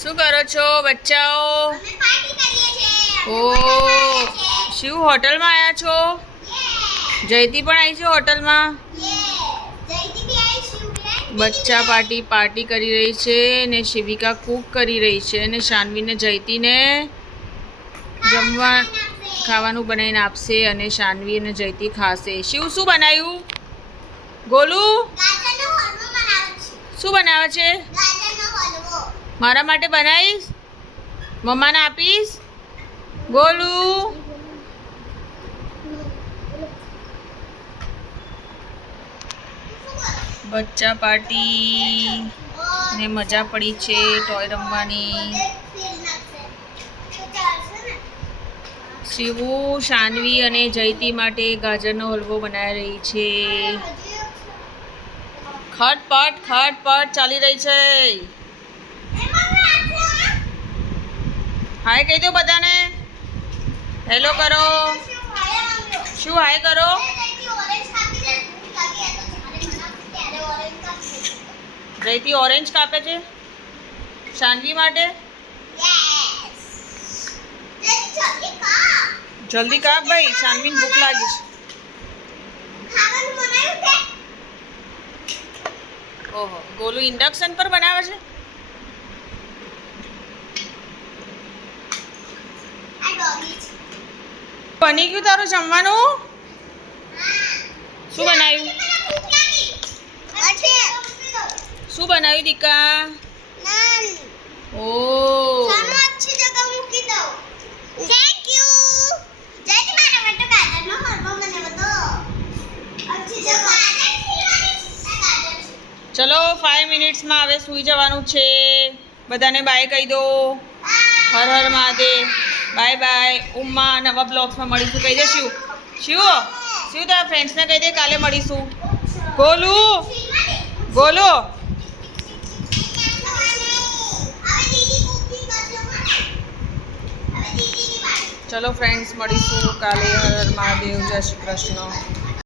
શું કરો છો બચ્ચાઓ? ઓ શિવ હોટલમાં આવ્યા છો? જયતી પણ આવી છે હોટલમાં. બચ્ચા પાર્ટી કરી રહી છે ને શિવિકા કૂક કરી રહી છે ને શાનવીને જયતીને જમવા ખાવાનું બનાવીને આપશે અને શાનવી અને જયતી ખાશે. શિવ શું બનાવ્યું? ગોલુ શું બનાવે છે? મારા માટે બનાવીશ? મમ્માને આપીશ? ગોલુ બચ્ચા પાર્ટી ને મજા પડી છે ટોય રમવાની. શિવુ શાનવી અને જયતી માટે ગાજરનો હલવો બનાવી રહી છે. ખટપટ ચાલી રહી છે. હાય કહી દો બધાને. હેલો કરો. શું હાય કરો? જયતી ઓરેન્જ કાપે છે શાનવી માટે. જલ્દી કાપ ભાઈ, શાનવીને ભૂખ લાગી છે. ઓહો, ગોલુ ઇન્ડક્શન પર બનાવે છે. બની ગયું તારું જમવાનું? શું બનાવ્યું? શું બનાવ્યું દીકા? ઓ ચલો 5 મિનિટ્સમાં હવે સૂઈ જવાનું છે. બધાને બાય કહી દો. હર હર મહાદેવ. Bye bye. ઉમ્મા નવા બ્લોગ્સમાં મળીશું. કહી દે શિવ. શિવ તારા ફ્રેન્ડ્સને કહી દે કાલે મળીશું. ગોલુ ચલો ફ્રેન્ડ્સ મળીશું કાલે. હર હર મહાદેવ. જય શ્રી કૃષ્ણ.